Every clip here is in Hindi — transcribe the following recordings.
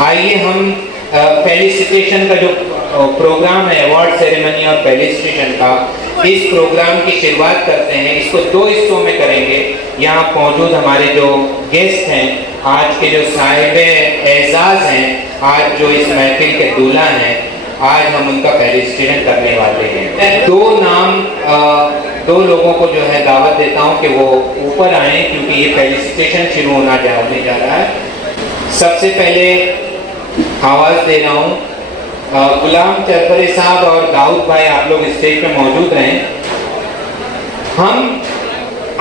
आइए हम फेलिसिटेशन का जो प्रोग्राम है, अवार्ड सेरेमनी और फेलिसिटेशन का, इस प्रोग्राम की शुरुआत करते हैं। इसको 2 हिस्सों में करेंगे। यहाँ मौजूद हमारे जो गेस्ट हैं, आज के जो साहिब एजाज हैं, आज जो इस महफिल के दूल्हा हैं, आज हम उनका फेलिसिटेशन करने वाले हैं। 2 लोगों को जो है दावत देता हूँ कि वो ऊपर आए, क्योंकि ये फेलिसिटेशन शुरू होने जा रहा है। सबसे पहले आवाज दे रहा हूँ गुलाम चरपरे साहब और दाऊद भाई, आप लोग स्टेज पे मौजूद रहें। हम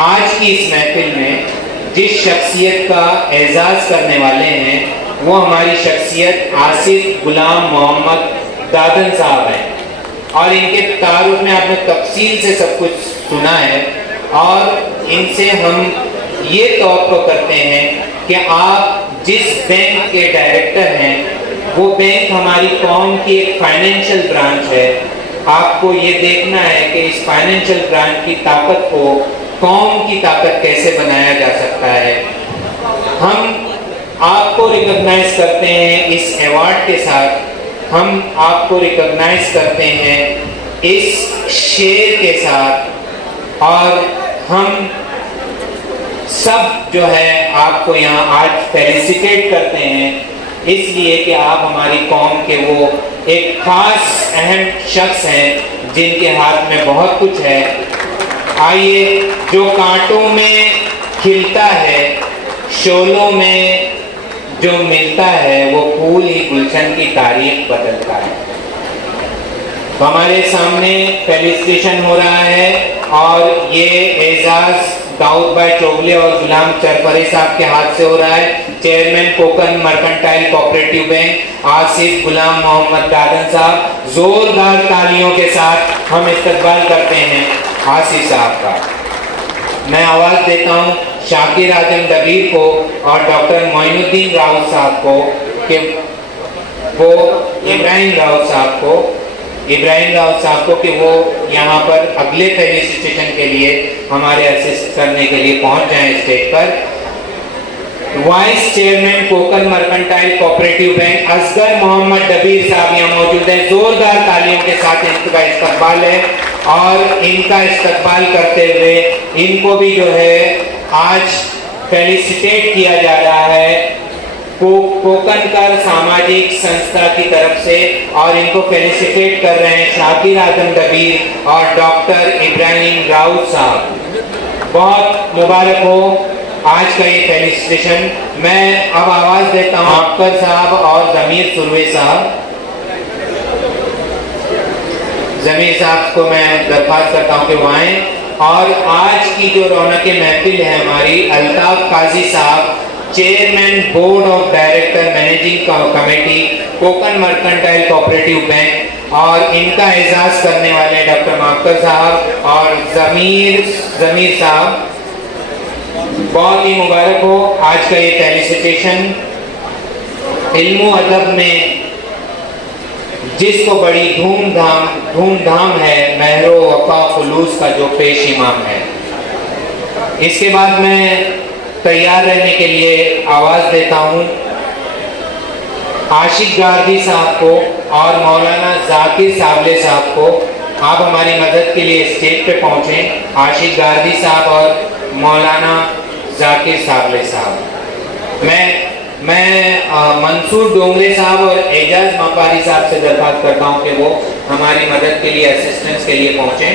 आज की इस महफिल में जिस शख्सियत का एजाज करने वाले हैं, वो हमारी शख्सियत आसिफ गुलाम मोहम्मद दादन साहब हैं। और इनके तारुफ में आपने तफसील से सब कुछ सुना है, और इनसे हम ये तवक्को करते हैं कि आप जिस बैंक के डायरेक्टर हैं, वो बैंक हमारी कौम की एक फाइनेंशियल ब्रांच है। आपको ये देखना है कि इस फाइनेंशियल ब्रांच की ताकत को कौम की ताकत कैसे बनाया जा सकता है। हम आपको रिकॉग्नाइज करते हैं इस अवार्ड के साथ, हम आपको रिकॉग्नाइज करते हैं इस शेर के साथ, और हम सब जो है आपको यहाँ आज फेलिसिटेट करते हैं, इसलिए कि आप हमारी कौम के वो एक खास अहम शख्स हैं जिनके हाथ में बहुत कुछ है। आइए, जो कांटों में खिलता है, शोलों में जो मिलता है, वो फूल ही गुलशन की तारीख बदलता है। हमारे सामने फेलिसिटेशन हो रहा है, और ये एजाज दाऊद भाई चोगले और गुलाम चरपरे साहब के हाथ से हो रहा है। Chairman Konkan mercantile cooperative bank Asif Ghulam Mohammad Dadan sahab, जोरदार तालियों के साथ हम इस्तकबाल करते हैं आसिफ साहब का। मैं आवाज देता हूँ शाकिर आजम दबीर को और डॉक्टर मोइनुद्दीन राउत साहब को कि वो इब्राहिम राउत साहब को कि वो यहाँ पर अगले फेलिसिटेशन के लिए हमारे असिस्ट करने के लिए पहुंच जाएं स्टेज पर। Vice chairman Konkan mercantile cooperative bank Asgar Mohammad Dabir sahab यहाँ मौजूद हैं। जोरदार तालियों के साथ इनका इस्तकबाल है, और इनका इस्तकबाल करते हुए इनको भी जो है आज फेलिसिटेट किया जा रहा है कोकनकर सामाजिक संस्था की तरफ से, और इनको फेलिसिटेट कर रहे हैं शाकिर आजम दबीर और डॉक्टर इब्राहिम राउत साहब। बहुत मुबारक हो आज का ये फेलिसिटेशन। मैं अब आवाज देता हूँ अख्तर साहब और जमीर सुरवे साहब। जमीर साहब को मैं दरख्वास्त करता हूँ कि वो आए, और आज की जो रौनक महफिल है हमारी, अल्ताफ काजी साहब, chairman board of director managing committee Konkan mercantile cooperative bank, और इनका एजाज करने वाले डॉक्टर माख्तर साहब और जमीर साहब। बहुत ही मुबारक हो आज का ये फेलिसिटेशन। इल्मो अदब में जिसको बड़ी धूमधाम है, महरो वफा खुलूस का जो पेश इमाम है। इसके बाद मैं तैयार रहने के लिए आवाज देता हूँ आशिक गार्दी साहब को और मौलाना जाकिर साबले साहब को। आप हमारी मदद के लिए स्टेज पे पहुँचें, आशिक गार्दी साहब और मौलाना जाकिर साबले साहब। मैं मंसूर डोंगरे साहब और एजाज मापारी साहब से दरख्वास्त करता हूँ कि वो हमारी मदद के लिए, असिस्टेंस के लिए पहुँचें।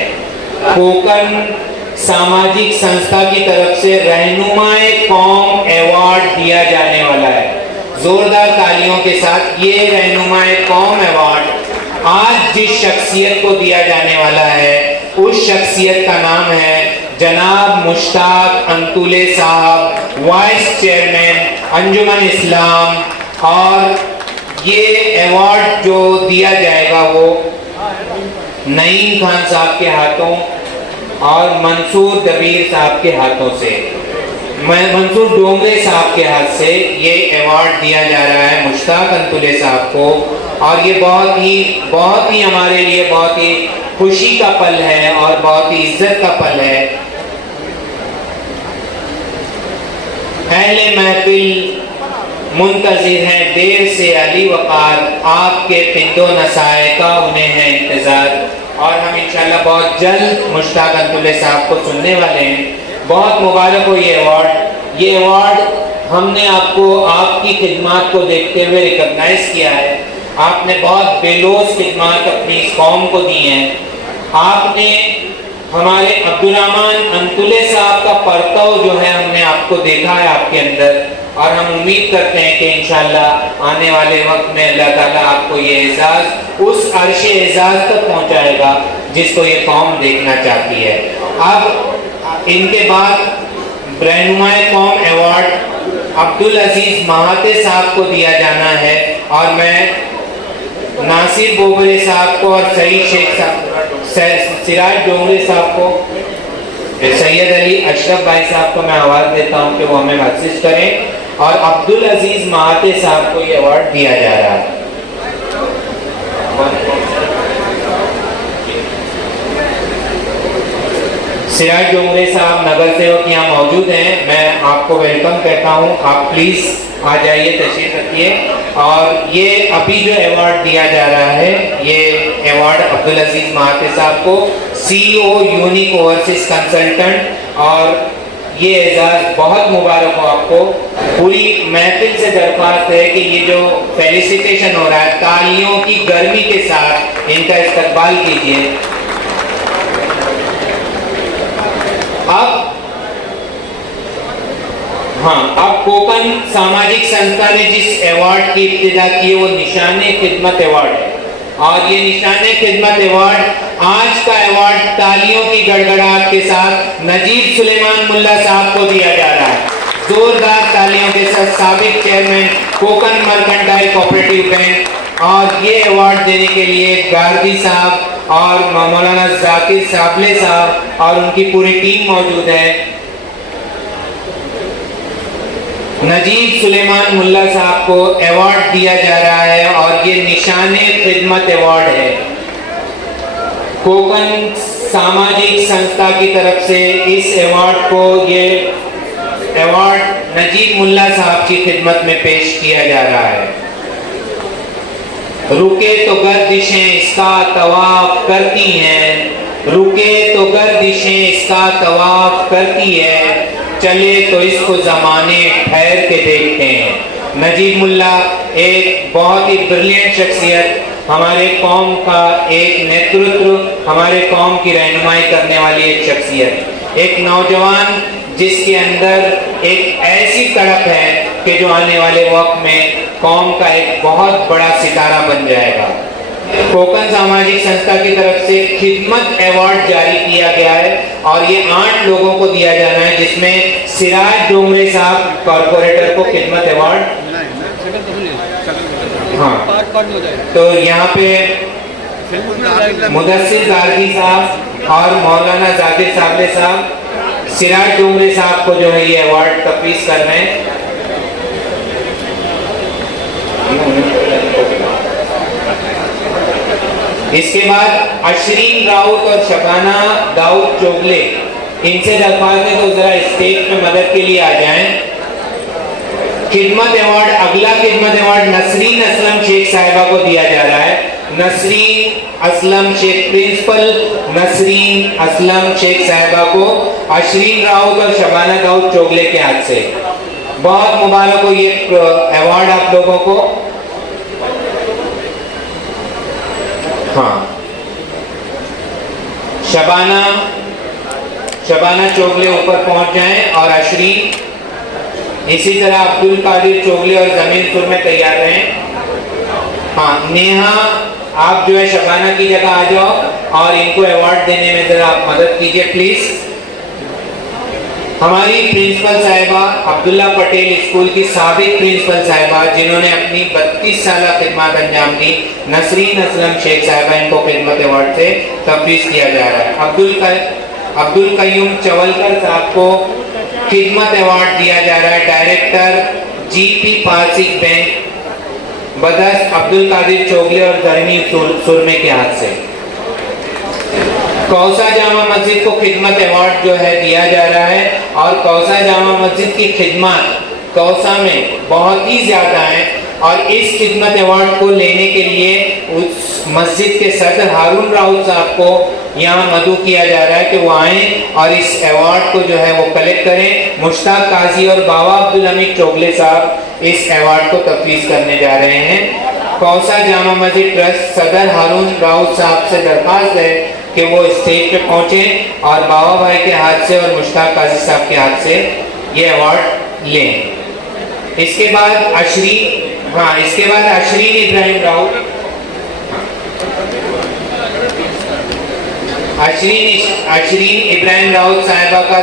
कोकन सामाजिक संस्था की तरफ से रहनुमाए कौम अवार्ड दिया जाने वाला है। जोरदार तालियों के साथ ये रहनुमाए कौम अवार्ड आज जिस शख्सियत को दिया जाने वाला है, उस शख्सियत का नाम है जनाब मुश्ताक अंतुले साहब, वाइस चेयरमैन अंजुमन इस्लाम। और ये अवार्ड जो दिया जाएगा वो नईम खान साहब के हाथों और मंसूर दबीर साहब के हाथों से, मंसूर डोंगरे साहब के हाथ से ये अवार्ड दिया जा रहा है मुश्ताक अंतुले साहब को। और ये बहुत ही हमारे लिए बहुत ही खुशी का पल है और बहुत ही इज्जत का पल है। अहले महफिल मुंतजिर हैं देर से अली वकार, आपके पिंडो नसाए का उन्हें है इंतजार। और हम इंशाल्लाह बहुत जल्द मुश्ताक अंतुल्ले साहब को सुनने वाले हैं। बहुत मुबारक हो ये अवार्ड। ये अवार्ड हमने आपको आपकी खिदमत को देखते हुए रिकॉग्नाइज किया है। आपने बहुत बेलोस खिदमत अपनी इस कौम को दी हैं। आपने हमारे अब्दुल रहमान अंतुल्ले साहब का परतव जो है हमने आपको देखा है आपके अंदर, और हम उम्मीद करते हैं कि इंशाल्लाह आने वाले वक्त में अल्लाह ताला आपको ये एजाज उस अर्शे एजाज तक पहुंचाएगा जिसको ये कौम देखना चाहती है। अब इनके बाद रहनुमाए कौम अवार्ड अब्दुल अजीज महाते साहब को दिया जाना है, और मैं नासिर बोबरे साहब को और सईद शेख साहब, सिराज डोंगरे साहब को, सैयद अली अशरफ भाई साहब को मैं आवाज देता हूं कि वो हमें असिस्ट करें, और अब्दुल अजीज महाते साहब को ये अवार्ड दिया जा रहा है। सिराज डोंगरे साहब नगर सेवक यहाँ मौजूद हैं, मैं आपको वेलकम कहता हूँ। आप प्लीज आ जाइए, तशरीफ रखिए। और ये अभी जो अवार्ड दिया जा रहा है, ये अवार्ड अब्दुल अजीज महाते साहब को, CEO यूनिक ओवरसीज कंसल्टेंट, और ये एजाज बहुत मुबारक हो आपको। पूरी महफिल से दरख्वास्त है कि ये जो फेलिसिटेशन हो रहा है, तालियों की गर्मी के साथ इनका इस्तकबाल कीजिए। अब कोकन सामाजिक संस्था ने जिस अवार्ड की इब्तिदा की है वो निशाने खिदमत अवार्ड है, और ये निशाने खिदमत अवार्ड आज का अवार्ड तालियों की गड़गड़ाहट के साथ नजीब सुलेमान मुल्ला साहब को दिया जा रहा है। जोरदार तालियों के साथ साबिक chairman Konkan mercantile cooperative bank. और ये अवार्ड देने के लिए गार्दी साहब और मौलाना जाकिर साबले साहब और उनकी पूरी टीम मौजूद है। नजीब सुलेमान मुल्ला साहब को अवार्ड दिया जा रहा है, और ये निशाने खिदमत अवार्ड है। कोकन सामाजिक संस्था की तरफ से इस अवार्ड को, ये अवार्ड नजीब मुल्ला साहब की खिदमत में पेश किया जा रहा है। रुके तो गर्दिशें इसका तवाफ करती हैं, रुके तो गर्दिशें इसका तवाफ करती है, चले तो इसको जमाने ठहर के देखते हैं। नजीब मुल्ला एक बहुत ही ब्रिलियंट शख्सियत, हमारे कौम का एक नेतृत्व, हमारे कौम की रहनुमाई करने वाली एक शख्सियत, एक नौजवान जिसके अंदर एक ऐसी तड़प है कि जो आने वाले वक्त में कौम का एक बहुत बड़ा सितारा बन जाएगा। कोकन सामाजिक संस्था की तरफ से खिदमत अवार्ड जारी किया गया है, और ये 8 लोगों को दिया जाना है, जिसमें सिराज डोंगरे साहब कॉर्पोरेटर को खिदमत अवार्ड, हाँ, तो यहाँ पे मुदस्सिर गार्गी साहब और मौलाना जाकिर साबले साहब सिराज डोंगरे साहब को जो है ये अवार्ड तफवीज कर रहे हैं। इसके बाद अशरीन राउत और शबाना दाऊद चोगले, इनसे दरख्वास्त है तो जरा स्टेज पे मदद के लिए आ जाएं। खिदमत अवार्ड, अगला खिदमत अवार्ड नसरीन असलम शेख साहिबा को दिया जा रहा है। नसरीन असलम शेख, प्रिंसिपल नसरीन असलम शेख साहिबा को अशरीन राउत और शबाना दाऊद चोगले के हाथ से। बहुत मुबारक हो ये अवार्ड आप लोगों को। हाँ, शबाना चोगले ऊपर पहुंच जाएं, और अशरीन इसी तरह अब्दुल कादिर चोगले और जमीनपुर में तैयार रहें। हाँ, नेहा आप जो है शबाना की जगह आ जाओ और इनको अवार्ड देने में जरा आप मदद कीजिए प्लीज। हमारी प्रिंसिपल साहिबा अब्दुल्ला पटेल स्कूल की साबिक प्रिंसिपल साहिबा, जिन्होंने अपनी 32 साल खिदमत अंजाम दी, नसरीन असलम शेख साहिबा, इनको खिदमत अवार्ड से तफवीज किया जा रहा है। अब्दुल कयूम चवलकर साहब को खिदमत अवार्ड दिया जा रहा है, डायरेक्टर GP पारसिक बैंक, बदस अब्दुल कादिर चोगले और धर्मी सुरमे के हाथ से। कौसा जामा मस्जिद को खिदमत अवार्ड जो है दिया जा रहा है, और कौसा जामा मस्जिद की खिदमत कौसा में बहुत ही ज़्यादा हैं और इस खिदमत अवार्ड को लेने के लिए उस मस्जिद के सदर हारून राउत साहब को यहाँ मदऊ किया जा रहा है कि वो आएँ और इस अवार्ड को जो है वो कलेक्ट करें। मुश्ताक काजी और बाबा अब्दुल हमीद चोगले साहब इस अवार्ड को तफवीज़ करने जा रहे हैं। कौसा जामा मस्जिद ट्रस्ट सदर हारून राउत साहब से दरख्वास्त है कि वो स्टेज पे पहुँचे और बाबा भाई के हाथ से और मुश्ताक काजी साहब के हाथ से ये अवार्ड लें। इसके बाद अशरीन इब्राहिम राउत, अशरीन इब्राहिम राउत साहिबा का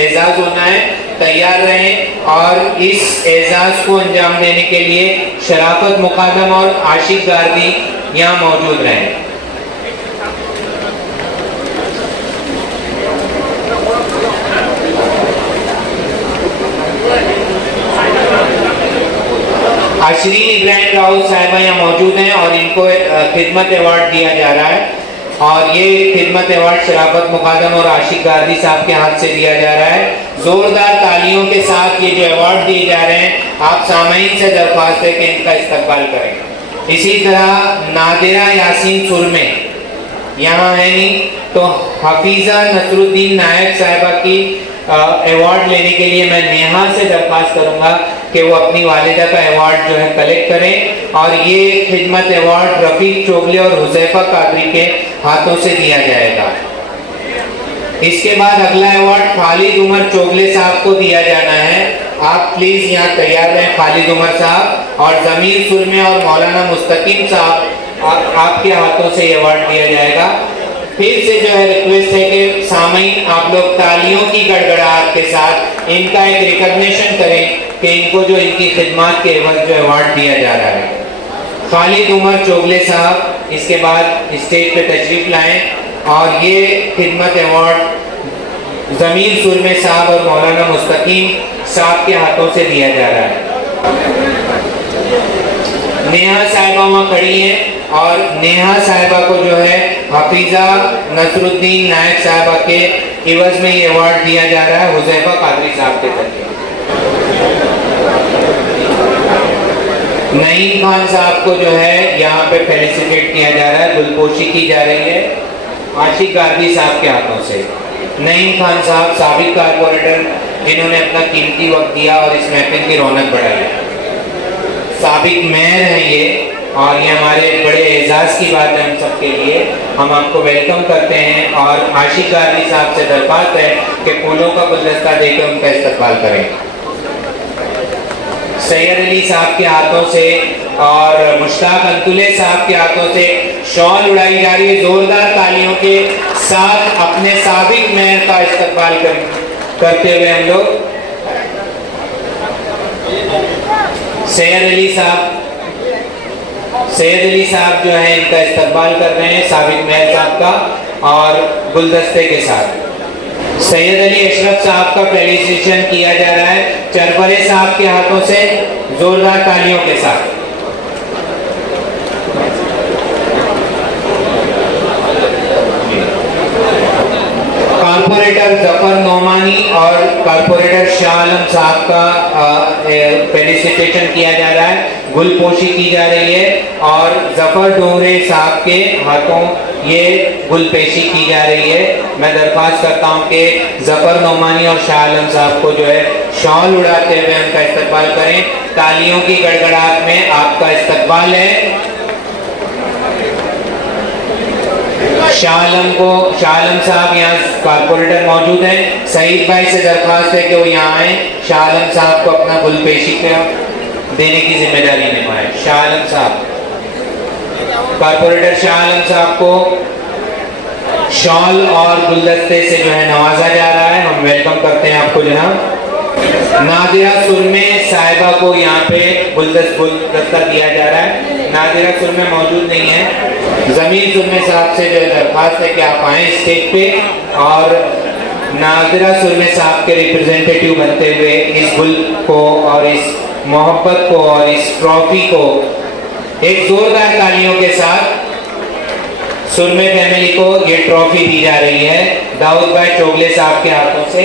एजाज होना है, तैयार रहें और इस एजाज को अंजाम देने के लिए शराफत मुकादम और आशिक गार्दी यहाँ मौजूद रहें। अशरीन इब्राहिम राउत साहिबा यहाँ मौजूद हैं और इनको खिदमत अवार्ड दिया जा रहा है और ये खिदमत अवार्ड शराफत मुकादम और आशिक गार्दी साहब के हाथ से दिया जा रहा है। जोरदार तालियों के साथ ये जो अवार्ड दिए जा रहे हैं, आप सामईन से दरख्वास्त है कि इनका इस्तकबाल करें। इसी तरह नादिरा यासीन सुरमे यहाँ है नहीं, तो हफीज़ा नसरुद्दीन नायक साहिबा की अवार्ड लेने के लिए मैं नेहा से दरख्वास्त करूँगा कि वो अपनी वालिदा का अवार्ड जो है कलेक्ट करें और ये खिदमत अवार्ड रफ़ीक चोगले और हुज़ैफा कादरी के हाथों से दिया जाएगा। इसके बाद अगला अवार्ड खालिद उमर चोगले साहब को दिया जाना है। आप प्लीज़ यहाँ तैयार रहें खालिद उमर साहब, और ज़मीर सुरमे और मौलाना मुस्तकीम साहब आपके हाथों से ये अवार्ड दिया जाएगा। फिर से जो है रिक्वेस्ट है कि सामईन आप लोग तालियों की गड़गड़ाहट के साथ इनका एक रिकॉग्निशन करें कि इनको जो इनकी खिदमत के एवज जो अवार्ड दिया जा रहा है। खालिद उमर चोगले साहब इसके बाद स्टेज पे तशरीफ लाएं और ये खिदमत अवार्ड ज़मीर सुरमे साहब और मौलाना मुस्तकीम साहब के हाथों से दिया जा रहा है। नेहा साहिबा वहाँ खड़ी हैं और नेहा साहिबा को जो है हफीज़ा नसरुद्दीन नायक साहिबा के इवज में ये अवार्ड दिया जा रहा है हुज़ैफा कादरी साहब के जरिए। नईम खान साहब को जो है यहाँ पे फेलिसिटेट किया जा रहा है, गुलपोशी की जा रही है आशिक गार्दी साहब के हाथों से। नईम खान साहब साबिक कारपोरेटर जिन्होंने अपना कीमती वक्त दिया और इस महफिल की रौनक बढ़ाई, साबिक मेयर हैं ये, और ये हमारे बड़े एजाज़ की बात है हम सब के लिए। हम आपको वेलकम करते हैं और आशिक गार्दी साहब से दरख्वास्त है कि फूलों का गुलदस्ता देकर उनका इस्तकबाल करें। सैयद अली साहब के हाथों से और मुश्ताक अंतुले साहब के हाथों से शॉल उड़ाई जा रही है। जोरदार तालियों के साथ अपने साबिक मेयर का इस्तकबाल करते हुए हम लोग सैयद अली साहब जो है इनका इस्तकबाल कर रहे हैं साबिक मेयर साहब का और गुलदस्ते के साथ। सैयद अली अशरफ साहब का फेलिसिटेशन किया जा रहा है चरबरे साहब के हाथों से जोरदार तालियों के साथ। कारपोरेटर जफर नोमानी और कारपोरेटर शाह आलम साहब का फेलिसिटेशन किया जा रहा है, गुलपोशी की जा रही है और जफर डोंगरे साहब के हाथों ये गुलपेशी की जा रही है। मैं दरख्वास्त करता हूँ कि जफर नोमानी और शाह आलम साहब को जो है शॉल उड़ाते हुए उनका इस्तकबाल करें। तालियों की गड़गड़ाहट में आपका इस्तकबाल है। शाह आलम साहब यहाँ कारपोरेटर मौजूद हैं। सईद भाई से दरख्वास्त है कि वो यहाँ आए, शाह आलम साहब को अपना गुलपेशी देने की जिम्मेदारी निभाएं। शाह आलम साहब, कारपोरेटर शाह आलम साहब को शॉल और गुलदस्ते से जो है नवाजा जा रहा है। हम वेलकम करते हैं आपको जनाब। नादिरा सुरमे साहिबा को यहाँ पे गुलदस्ता दिया जा रहा है। नादिरा सुरमे मौजूद नहीं है। ज़मीर सुरमे साहब से जो दरख्वास्त है कि आप आएँ स्टेज पे और नादिरा सुरमे साहब के रिप्रेजेंटेटिव बनते हुए इस गुल को और इस मोहब्बत को और इस ट्रॉफी को एक जोरदार तालियों के साथ सुरमे फैमिली को ये ट्रॉफी दी जा रही है दाऊद भाई चोगले साहब के हाथों से।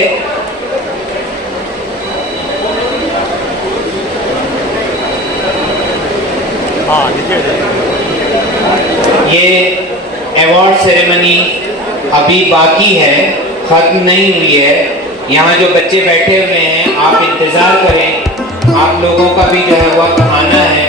ये अवार्ड सेरेमनी अभी बाकी है, खत्म नहीं हुई है। यहाँ जो बच्चे बैठे हुए हैं, आप इंतजार करें, आप लोगों का भी जो है वक्त आना है।